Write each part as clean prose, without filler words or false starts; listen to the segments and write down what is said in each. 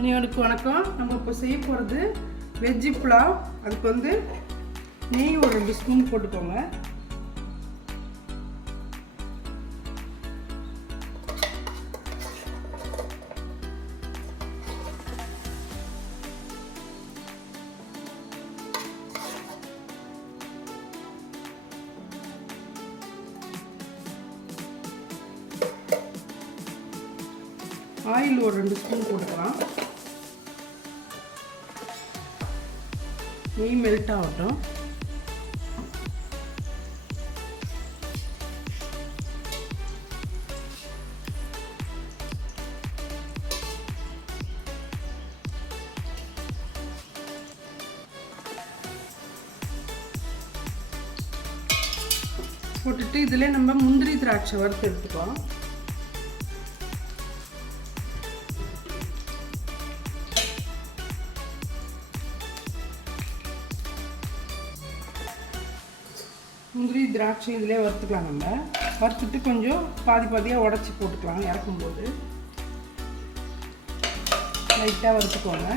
அனைவருக்கும் வணக்கம். நம்ம இப்போ செய்ய போகிறது வெஜ்ஜு புலாவ். அதுக்கு நெய் ஒரு 2 ஸ்பூன் போட்டுக்கோங்க. ஆயில் ஒரு 2 ஸ்பூன் போட்டுக்கலாம். நெய் மெல்ட் ஆகட்டும். போட்டுட்டு இதில் நம்ம முந்திரி திராட்சை வறுத்து எடுத்துக்கலாம். முந்திரி திராட்சை இதிலே வறுத்துக்கலாம். நம்ம வறுத்துட்டு கொஞ்சம் பாதியாக உடச்சி போட்டுக்கலாம். இறக்கும்போது லைட்டாக வறுத்துக்கோங்க.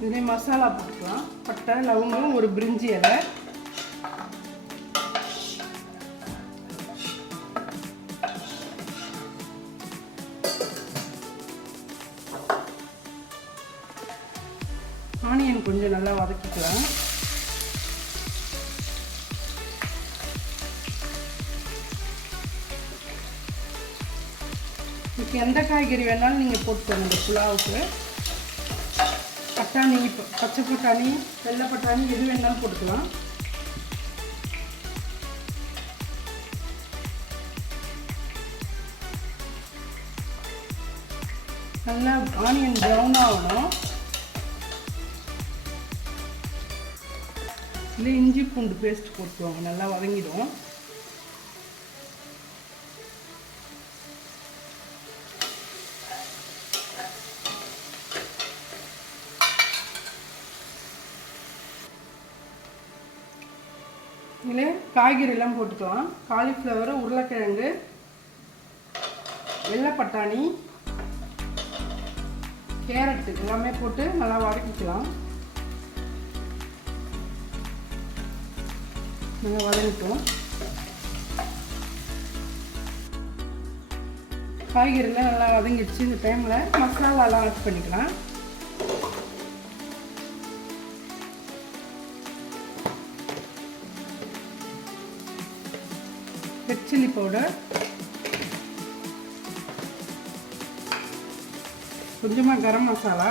இதிலே மசாலா போட்டுக்கலாம். பட்டை, லவங்கம், ஒரு பிரிஞ்சி இலை, ஆனியன் கொஞ்சம் நல்லா வதக்கிக்கலாம். இதுக்கு எந்த காய்கறி வேணாலும் நீங்கள் போட்டுக்கோங்க. இந்த புலாவுக்கு பட்டாணி, பச்சை பட்டாணி, வெள்ளை பட்டாணி எது வேணாலும் போட்டுக்கலாம். நல்லா ஆனியன் ப்ரௌன் ஆகணும். இல்லை இஞ்சி பூண்டு பேஸ்ட் போட்டுவாங்க. நல்லா வதங்கிடும். இதில் காய்கறியெல்லாம் போட்டுக்கலாம். காலிஃப்ளவர், உருளைக்கிழங்கு, வெள்ளை பட்டாணி, கேரட்டு எல்லாமே போட்டு நல்லா வதக்கிக்கலாம். நல்லா வதங்கிட்டோம். காய்கறிலாம் நல்லா வதங்கிடுச்சு. இந்த டைமில் மசாலாலாம் ஆட் பண்ணிக்கலாம். ரெட் சில்லி பவுடர், கொஞ்சமாக கரம் மசாலா,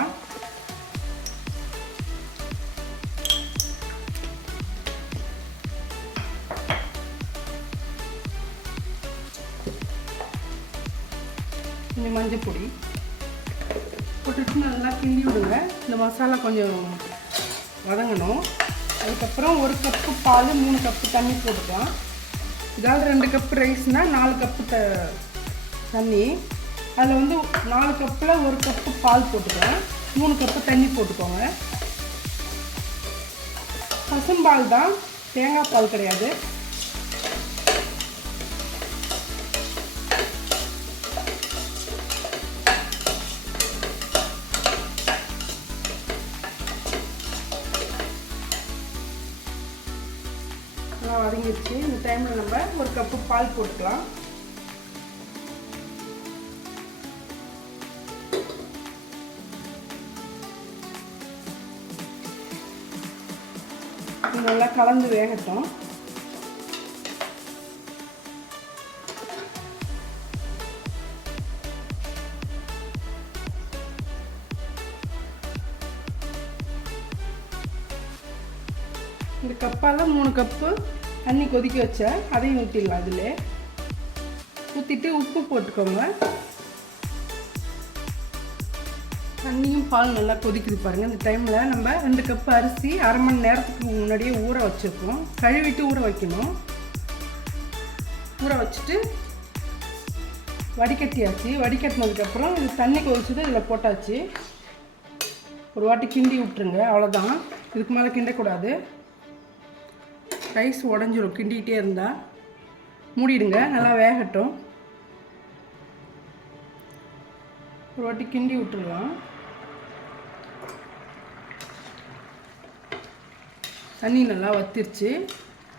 கொஞ்சம் மஞ்சள் பொடி போட்டுட்டு நல்லா கிண்டி விடுங்க. இந்த மசாலா கொஞ்சம் வதங்கணும். அதுக்கப்புறம் 1 கப்பு பால், 3 கப்பு தண்ணி போட்டுக்கலாம். இதாவது 2 கப்பு ரைஸ்னால் 4 கப்பு தண்ணி. அதில் 4 கப்பில் 1 கப்பு பால் போட்டுக்கலாம். 3 கப்பு தண்ணி போட்டுக்கோங்க. பசும்பால் தான், தேங்காய் பால் கிடையாது. வதங்கிடுச்சு. இந்த டைமில் நம்ம 1 கப்பு பால் போட்டுக்கலாம். நல்லா கலந்து வேகட்டும். இந்த கப்பால் 3 கப்பு தண்ணி கொதிக்க வச்சா அதையும் ஊற்றிடலாம். அதில் ஊற்றிட்டு உப்பு போட்டுக்கோங்க. தண்ணியும் பால் நல்லா கொதிக்குது பாருங்கள். இந்த டைமில் நம்ம 2 கப்பு அரிசி 1/2 மணி நேரத்துக்கு முன்னாடியே ஊற வச்சுருக்கோம். கழுவிட்டு ஊற வைக்கணும். ஊற வச்சுட்டு வடிகட்டியாச்சு. வடிகட்டினதுக்கப்புறம் இது தண்ணி கொதிச்சது இதில் போட்டாச்சு. ஒரு வாட்டி கிண்டி விட்டுருங்க. அவ்வளோதான். இதுக்கு மேலே கிண்டக்கூடாது. ரைஸ் உடஞ்சிரும் கிண்டிக்கிட்டே இருந்தால். மூடிடுங்க, நல்லா வேகட்டும். ஒரு வாட்டி கிண்டி விட்டுடலாம். தண்ணி நல்லா வத்திருச்சு.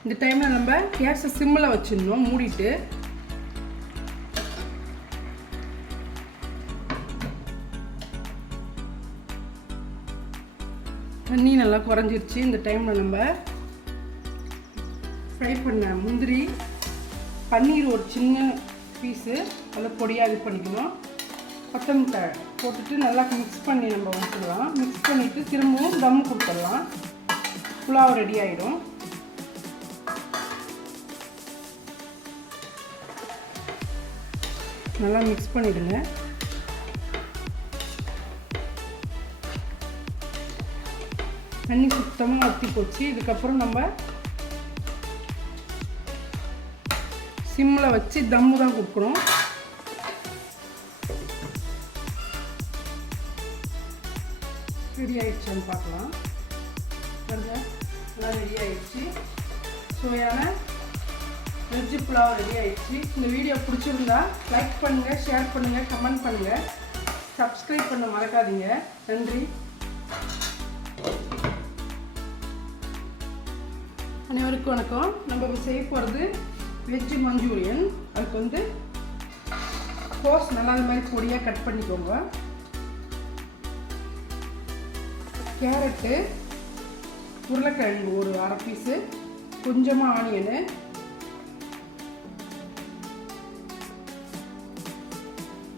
இந்த டைமில் நம்ம கேஸை சிம்மில் வச்சிடணும் மூடிட்டு. தண்ணி நல்லா குறைஞ்சிருச்சு. இந்த டைமில் நம்ம ஃப்ரை பண்ண முந்திரி, பன்னீர் ஒரு சின்ன பீஸு அதை பொடியாக இது பண்ணிக்கணும். கொத்தமல்லி போட்டுட்டு நல்லா மிக்ஸ் பண்ணி நம்ம ஊற்றிடலாம். மிக்ஸ் பண்ணிவிட்டு திரும்பவும் தம் கொடுத்துடலாம். புலாவ் ரெடி ஆகிடும். நல்லா மிக்ஸ் பண்ணிவிடுங்க. தண்ணி சுத்தமாக வற்றி போச்சு. இதுக்கப்புறம் நம்ம சிம்மில் வச்சு தம்மு தான் கொடுக்கணும். ரெடி ஆகிடுச்சான்னு பார்க்கலாம். நல்லா ரெடி ஆகிடுச்சு. சுவையான வெஜ்ஜு புலாவ் ரெடி ஆகிடுச்சு. இந்த வீடியோ பிடிச்சிருந்தா லைக் பண்ணுங்கள், ஷேர் பண்ணுங்கள், கமெண்ட் பண்ணுங்கள், சப்ஸ்கிரைப் பண்ண மறக்காதீங்க. நன்றி. அனைவருக்கும் வணக்கம். நம்ம செய்ய போகிறது வெஜ்ஜு மஞ்சூரியன். அதுக்கு வந்து கோஸ் நல்லா இந்த மாதிரி பொடியாக கட் பண்ணிக்கோங்க. கேரட்டு, உருளைக்கிழங்கு ஒரு அரை பீஸு, கொஞ்சமாக ஆனியனு,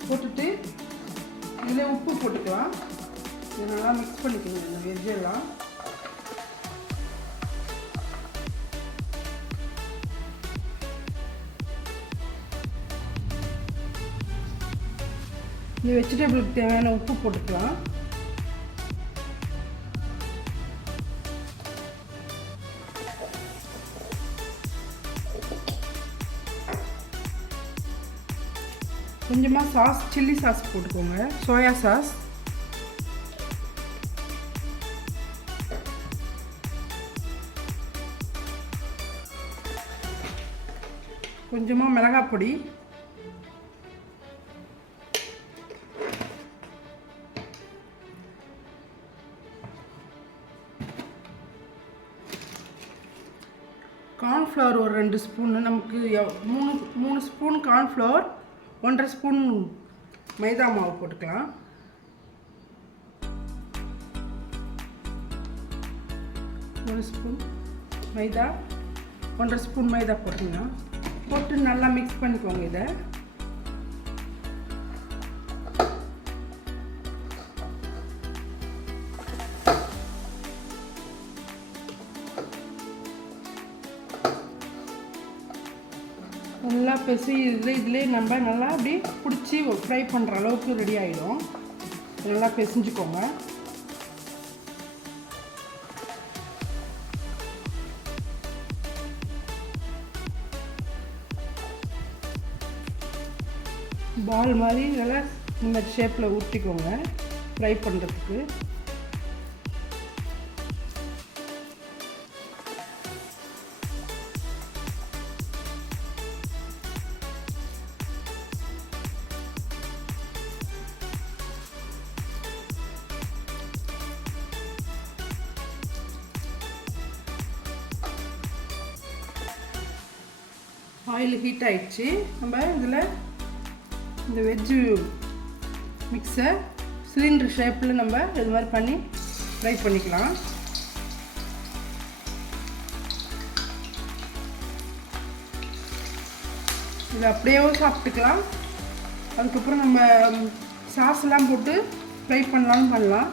போட்டுட்டு இதில் உப்பு போட்டுக்கலாம். இதை நல்லா மிக்ஸ் பண்ணிக்கணும் இந்த வெஜ்ஜெல்லாம். இந்த வெஜிடபிளுக்கு தேவையான உப்பு போட்டுக்கலாம். கொஞ்சமாக சாஸ், சில்லி சாஸ் போட்டுக்கோங்க, சோயா சாஸ். கொஞ்சமாக மிளகாய் பொடி, கார்ன்ஃப்ளவர் ஒரு 2 ஸ்பூன். நமக்கு 3 ஸ்பூன் கார்ன்ஃப்ளவர், 1.5 ஸ்பூன் மைதா மாவு போட்டுக்கலாம். ஒரு ஸ்பூன் மைதா, 1.5 ஸ்பூன் மைதா போட்டுக்கலாம். போட்டு நல்லா மிக்ஸ் பண்ணிக்கோங்க. இதை நல்லா இதிலே நம்ம நல்லா அப்படி பிடிச்சி ஃப்ரை பண்ணுற அளவுக்கு ரெடி ஆகிடும். நல்லா பிசைஞ்சுக்கோங்க. பால் மாதிரி நல்லா இந்த ஷேப்பில் ஊற்றிக்கோங்க ஃப்ரை பண்ணுறதுக்கு. ஆயில் ஹீட் ஆகிடுச்சு. நம்ம இதில் இந்த வெஜ்ஜு மிக்ஸை சிலிண்டர் ஷேப்பில் நம்ம இது மாதிரி பண்ணி ஃப்ரை பண்ணிக்கலாம். இதை அப்படியேவும் சாப்பிட்டுக்கலாம். அதுக்கப்புறம் நம்ம சாஸ்லாம் போட்டு ஃப்ரை பண்ணலான்னு பண்ணலாம்.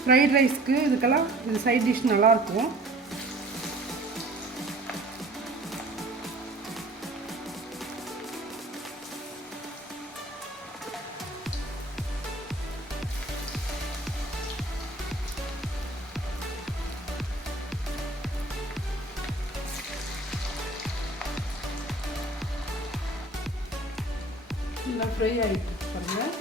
ஃப்ரைட் ரைஸ்க்கு இதுக்கெல்லாம் இது சைட் டிஷ் நல்லாயிருக்கும். நல்லா ஃப்ரை ஆகிட்டு பாருங்கள்.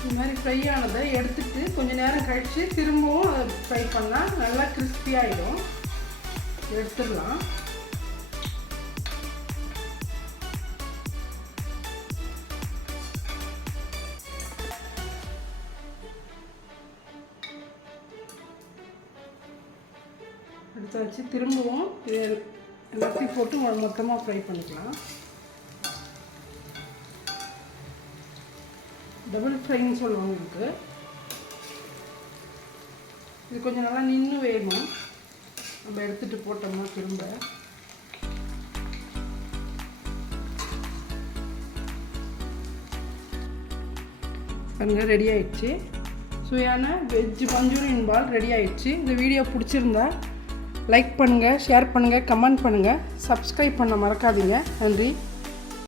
இந்த மாதிரி ஃப்ரை ஆனதை எடுத்துட்டு கொஞ்சம் நேரம் கழித்து திரும்பவும் அதை ஃப்ரை பண்ணால் நல்லா கிறிஸ்பி கெட்டியாகிடும். எடுத்துடலாம். எடுத்தாச்சு. திரும்பவும் எல்லாத்தையும் போட்டு மொத்தமாக ஃப்ரை பண்ணிக்கலாம். டபுள் ஃப்ரைன்னு சொல்லுவாங்க இதுக்கு. இது கொஞ்சம் நல்லா நின்று வேணும். நம்ம எடுத்துகிட்டு போட்டோம்னா திரும்ப பாருங்க ரெடி ஆயிடுச்சு. சுவையான வெஜ் மஞ்சூரியன் பால் ரெடி ஆயிடுச்சு. இந்த வீடியோ பிடிச்சிருந்தா லைக் பண்ணுங்கள், ஷேர் பண்ணுங்கள், கமெண்ட் பண்ணுங்கள், சப்ஸ்கிரைப் பண்ண மறக்காதீங்க. நன்றி.